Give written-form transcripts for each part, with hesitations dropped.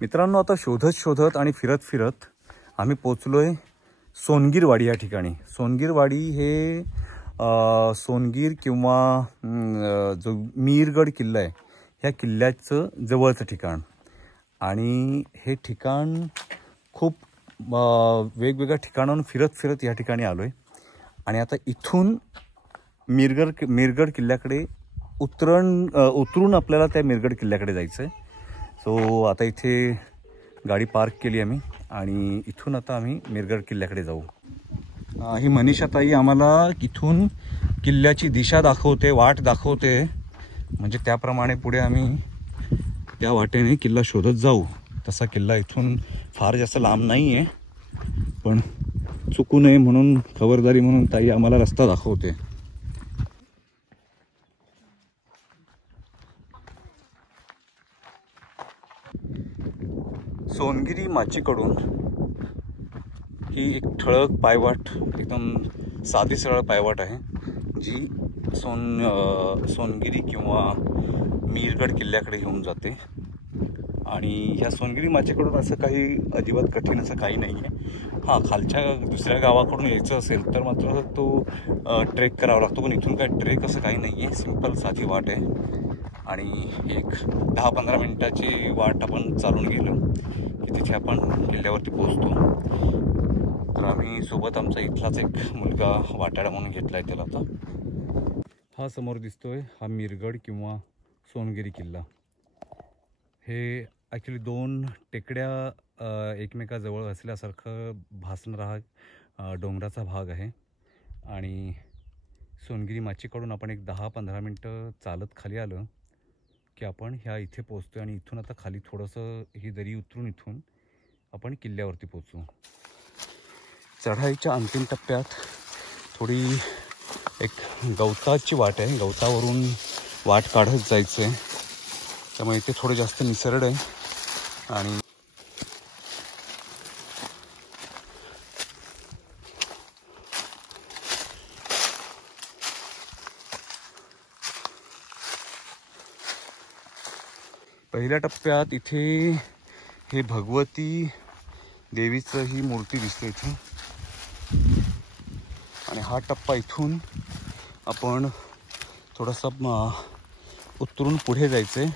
मित्रांनो, आता शोधत शोधत आणि फिरत फिरत आम्ही पोचलोय सोनगीरवाडी या ठिकाणी। सोनगीरवाडी हे सोनगीर किंवा जो मीरगड किल्ला आहे ह्या किल्ल्याचं जवळचं ठिकाण। आणि हे ठिकाण खूप वेगवेगळ्या ठिकाणाहून फिरत फिरत या ठिकाणी आलोय। आणि आता इथून मीरगड किल्ल्याकडे उतरून आपल्याला त्या मीरगड किल्ल्याकडे जायचं आहे। सो आता इथे गाडी पार्क केली आम्ही आणि इथून आता आम्ही मीरगड किल्ल्याकडे जाऊ। ही मनीषाताई आम्हाला इथून किल्ल्याची दिशा दाखवते, वाट दाखवते, म्हणजे त्याप्रमाणे पुढे आम्ही त्या वाटेने किल्ला शोधत जाऊ। तसा किल्ला इथून फार जास्त लांब नाही आहे, पण चुकू नये म्हणून खबरदारी म्हणून ताई आम्हाला रस्ता दाखवते। सोनगिरी माचीकडून ही एक ठळक पायवाट, एकदम साधी सरळ पायवाट आहे, जी सोनगिरी किंवा मीरगड किल्ल्याकडे घेऊन जाते। आणि ह्या सोनगिरी माचीकडून असं काही अजिबात कठीण असं काही नाही आहे। हां, खालच्या दुसऱ्या गावाकडून यायचं असेल तर मात्र तो ट्रेक करावा लागतो, पण इथून काय ट्रेक असं काही नाही आहे, सिंपल साधी वाट आहे। आणि एक 10-15 मिनिटाची वाट आपण चालून गेलो की तिथे आपण किल्ल्यावरती पोहोचतो। तर आम्ही सोबत आमचा इथलाच एक मुलगा वाटाडा म्हणून घेतला आहे त्याला। आता हा समोर दिसतोय हा मीरगड किंवा सोनगिरी किल्ला। हे ॲक्च्युली दोन टेकड्या एकमेकाजवळ असल्यासारखं भासणारा हा डोंगराचा भाग आहे। आणि सोनगिरी माचीकडून आपण एक 10-15 मिनटं चालत खाली आलं की आपण ह्या इथे पोचतोय। आणि इथून आता खाली थोडंसं ही दरी उतरून इथून आपण किल्ल्यावरती पोचू। चढाईच्या अंतिम टप्प्यात थोडी एक गवताची वाट आहे, गवतावरून वाट काढत जायचं आहे, त्यामुळे इथे थोडं जास्त निसरड आहे। आणि पहिल्या टप्प्यात इथे हे भगवती देवीचं ही मूर्ती दिसते इथे। आणि हा टप्पा इथून आपण थोडंसं उतरून पुढे जायचं आहे।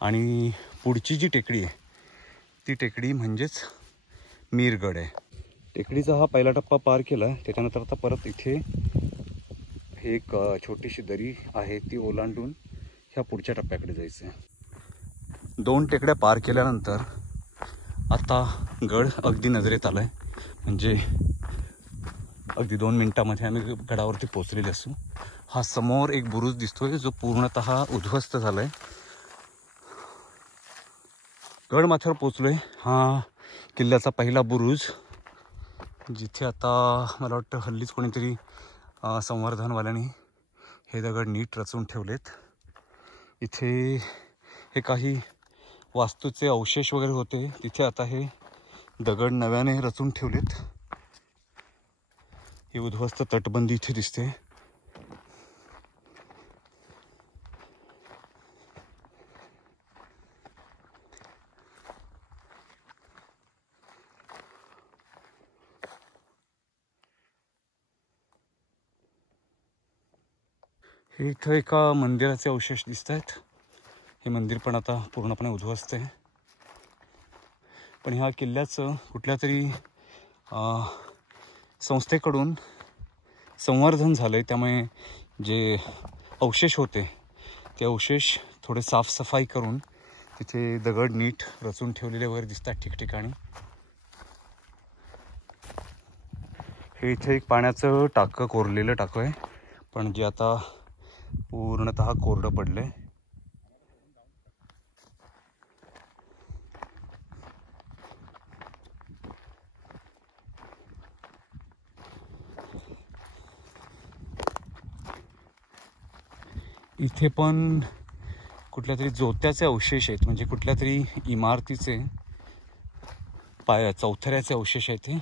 आणि पुढची जी टेकडी आहे ती टेकडी म्हणजेच मीरगड आहे। टेकडीचा हा पहिला टप्पा पार केला, त्याच्यानंतर आता परत इथे हे एक छोटीशी दरी आहे, ती ओलांडून ह्या पुढच्या टप्प्याकडे जायचं आहे। 2 टेकड्या पार केल्यानंतर आता गड अगदी नजरेत आलाय, म्हणजे अगदी 2 मिनिटांमध्ये आम्ही गडावरती पोचलेले असू। हा समोर एक बुरुज दिसतोय जो पूर्णतः उद्ध्वस्त झालाय। गड माथ्यावर पोचलोय। हा किल्ल्याचा पहिला बुरुज, जिथे आता मला वाटतं हल्लीच कोणीतरी संवर्धनवाल्यांनी हे दगड नीट रचून ठेवलेत। इथे हे काही वास्तूचे अवशेष वगैरे होते, तिथे आता हे दगड नव्याने रचून ठेवलेत। ही उद्ध्वस्त तटबंदी इथे दिसते। हे इथं एका मंदिराचे अवशेष दिसत आहेत। हे मंदिर पण आता पूर्णपणे उद्ध्वस्त आहे। पण ह्या किल्ल्याचं कुठल्या तरी संस्थेकडून संवर्धन झालं आहे, त्यामुळे जे अवशेष होते ते अवशेष थोडे साफसफाई करून तिथे दगड नीट रचून ठेवलेले वगैरे दिसतात ठिकठिकाणी। हे इथे एक पाण्याचं टाकं, कोरलेलं टाकं आहे, पण जे आता पूर्णतः कोरडं पडलंय। इथे पण कुठल्या तरी जोत्याचे अवशेष आहेत, म्हणजे कुठल्या तरी इमारतीचे चौथऱ्याचे अवशेष आहेत। हे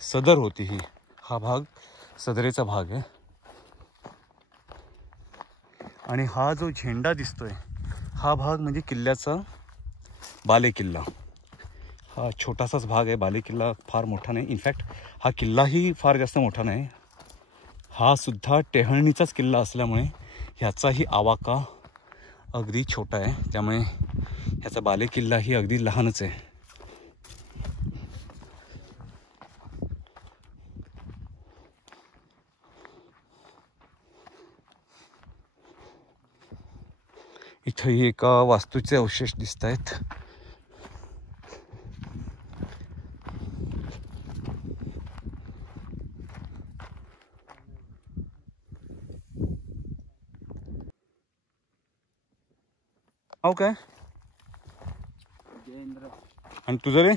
सदर होती ही, हा भाग सदरेचा भाग आहे। आणि हा जो झेंडा दिसतोय हा भाग म्हणजे किल्ल्याचा बाले किल्ला. हा छोटासाच भाग आहे. बाले किल्ला फार मोठा नाही. इनफॅक्ट हा किल्लाही फार जास्त मोठा नाही. हा सुद्धा टेहळणीचाच किल्ला असल्यामुळे ह्याचाही आवाका अगदी छोटा आहे. त्यामुळे ह्याचा बाले किल्लाही अगदी लहानच आहे. इथंही एका वास्तूचे अवशेष दिसत आहेत. हो काय? जयेंद्र. आणि तुझं रे?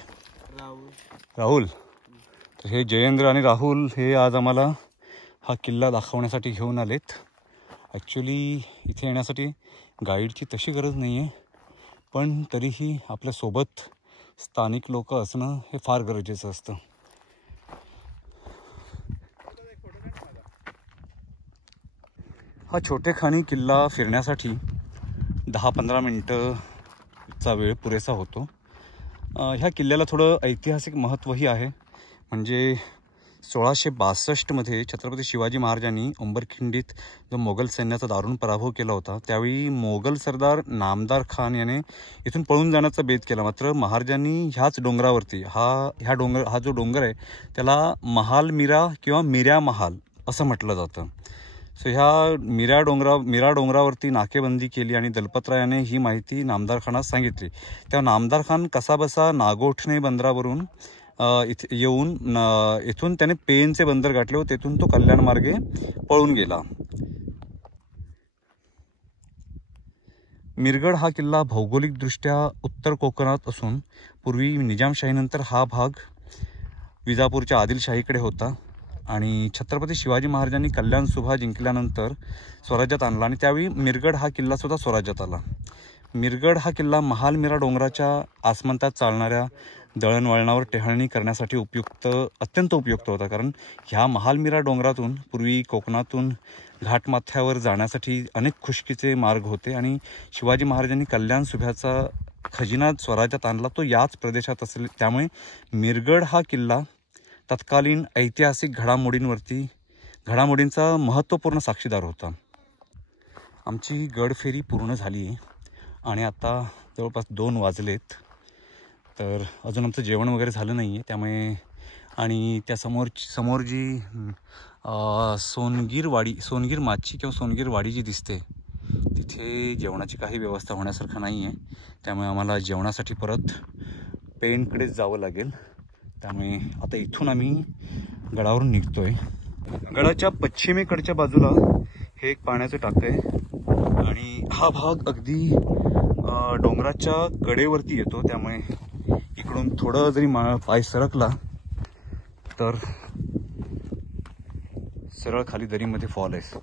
राहुल. तर हे जयेंद्र आणि राहुल हे आज आम्हाला हा किल्ला दाखवण्यासाठी घेऊन आलेत. ॲक्च्युली इथे येण्यासाठी गाईडची तशी गरज नाही आहे, पण तरीही आपल्यासोबत स्थानिक लोक असणं हे फार गरजेचं असतं. हा छोटेखानी किल्ला फिरण्यासाठी 10-15 मिनटंचा वेळ पुरेसा होतो. ह्या किल्ल्याला थोडं ऐतिहासिक महत्त्वही आहे. म्हणजे 1662मध्ये छत्रपती शिवाजी महाराजांनी उंबरखिंडीत जो मोगल सैन्याचा दारुण पराभव केला होता, त्यावेळी मोगल सरदार नामदार खान याने इथून पळून जाण्याचा बेत केला. मात्र महाराजांनी ह्याच डोंगरावरती हा जो डोंगर आहे त्याला महाल मीरा किंवा मीरा महाल असं म्हटलं जातं. सो ह्या मीरा डोंगरावरती नाकेबंदी केली आणि दलपतरायाने ही माहिती नामदार खानास सांगितली. तेव्हा नामदार खान कसाबसा नागोठणे बंदरावरून इथे येऊन इथून त्याने पेनचे बंदर गाठले व तेथून तो कल्याण मार्गे पळून गेला. मिरगड हा किल्ला भौगोलिकदृष्ट्या उत्तर कोकणात असून पूर्वी निजामशाहीनंतर हा भाग विजापूरच्या आदिलशाहीकडे होता आणि छत्रपती शिवाजी महाराजांनी कल्याण सुभा जिंकल्यानंतर स्वराज्यात आणला आणि त्यावेळी मिरगड हा किल्ला सुद्धा स्वराज्यात आला. मिरगड हा किल्ला महाल मीरा डोंगराच्या आसमंतात चालणाऱ्या दळणवळणावर टेहळणी करण्यासाठी अत्यंत उपयुक्त होता. कारण ह्या महाल मीरा डोंगरातून पूर्वी कोकणातून घाटमाथ्यावर जाण्यासाठी अनेक खुष्कीचे मार्ग होते आणि शिवाजी महाराजांनी कल्याण सुभ्याचा खजिना स्वराज्यात आणला तो याच प्रदेशात असेल. त्यामुळे मिरगड हा किल्ला तत्कालीन ऐतिहासिक घडामोडींचा महत्त्वपूर्ण साक्षीदार होता. आमची गडफेरी पूर्ण झाली आणि आता जवळपास 2 वाजलेत. तर अजून आमचं जेवण वगैरे झालं नाही आहे. त्यामुळे आणि त्या समोर जी सोनगीर माची किंवा सोनगीर वाडी जी दिसते तिथे जेवणाची काही व्यवस्था होण्यासारखं नाही आहे. त्यामुळे आम्हाला जेवणासाठी परत पेणकडेच जावं लागेल. त्यामुळे आता इथून आम्ही गडावरून निघतो आहे. गडाच्या पश्चिमेकडच्या बाजूला हे एक पाण्याचं टाकं आहे आणि हा भाग अगदी डोंगराच्या कडेवरती येतो. त्यामुळे इकडून थोडं जरी पाय सरकला तर सरळ खाली दरीमध्ये फॉल आहे.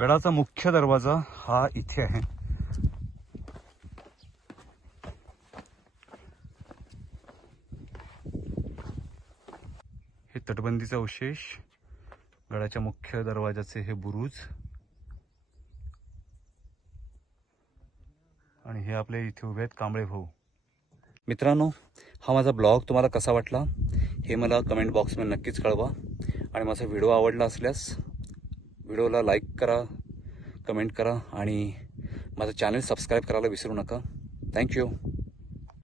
गडाचा मुख्य दरवाजा हा इथे आहे. हे तटबंदीचा अवशेष, गडाच्या मुख्य दरवाजाचे हे बुरुज आणि हे आपले इथे उभे आहेत कांबळे भाऊ. मित्रांनो, हा माझा ब्लॉग तुम्हाला कसा वाटला हे मला कमेंट बॉक्समध्ये नक्कीच कळवा आणि माझा व्हिडिओ आवडला असल्यास व्हिडिओला लाईक करा, कमेंट करा आणि माझं चॅनल सबस्क्राईब करायला विसरू नका. थँक्यू.